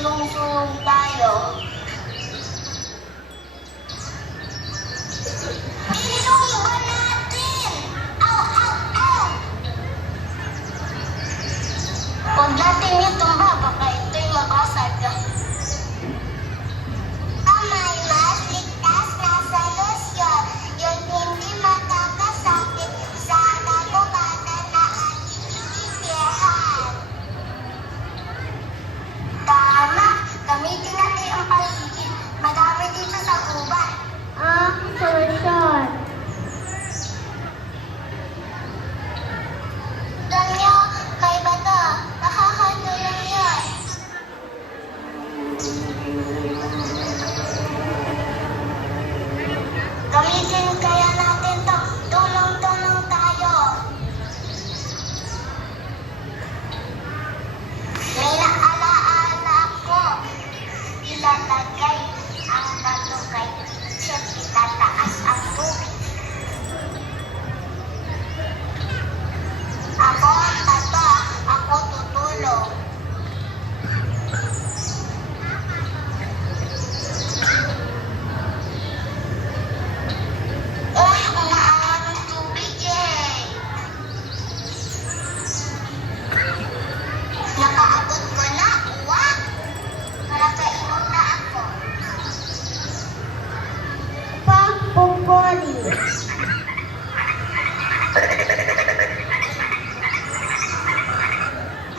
sulong-sulong tayo. Ilong ba natin? Aw, aw, aw! Huwag natin itumba, baka ito'y mabasag. May mas ligtas na solusyon, yung hindi makakasakit sa kagubatan na ating iipihan. Tama, gamitin natin ang paligid. Madami dito sa gubat. Ang solusyon. Danyo, may bato. Nakakatulong yun. Gamitin kaya natin to. Tulong-tulong tayo. May naalaala ako. Ilalagay ang bato kay Chef. Itataas ang tubig. Ako ang bato. Ako tutulong. Uy, umaangat ang tubig eh. Nakaabot ko na, uwak. Nakainom na ako. Pagpupuli.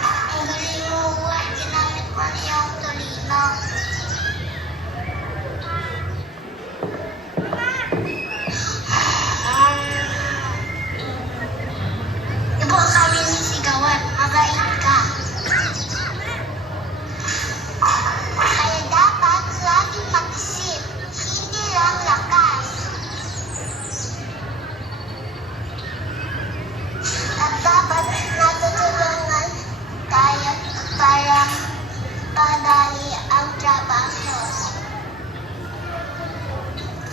Ang galing mo, uwak. Ginamit mo niya ang tolino. Ibo kami ni Sigawan. Mabait ka. Kaya dapat laging mag-isip, hindi lang lakas. At dapat natutulungan tayo para padali ang trabaho.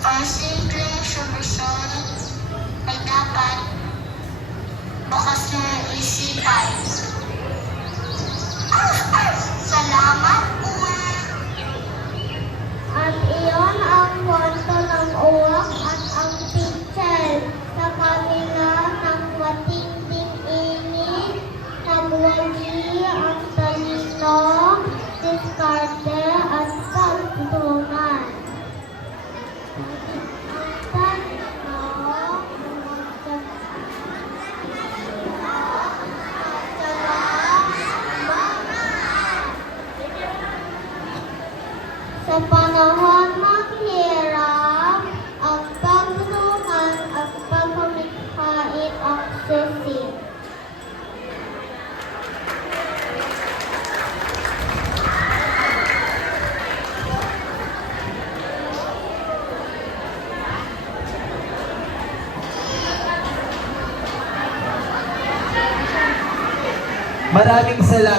Ang simpleng solusyon ay dapat bukas ng isipan. Salamat, Uwak. At iyon ang kwento ng uwak at ang pichel. Sa kanila ng matinding init, nagwagi ang talino, diskarte at pagtutunan. Ang talino, sa panahon ng hirap, ang pagtulungan at pagkamikhain ang susi. Maraming salamat.